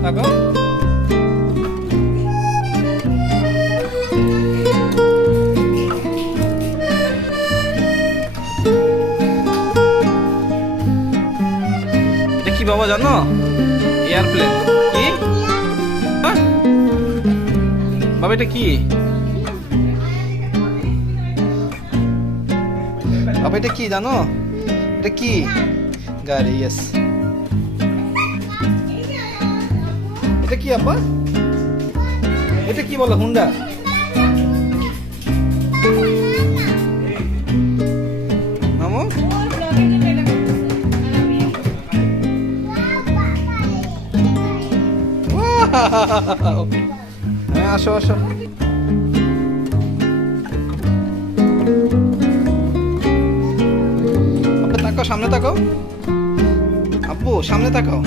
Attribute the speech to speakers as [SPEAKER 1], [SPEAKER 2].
[SPEAKER 1] এটা কি বাবা জানো? এয়ারপ্লেন। কি? হ্যাঁ? বাবা, এটা কি? বাবা, এটা কি জানো? এটা কি? গাড়ি ইয়েস এটা কি আপা? এটা কি বলো, হুন্ডা? মামু! হ্যাঁ আসো আসো। তাকাও, সামনে তাকাও। আপু, সামনে তাকাও।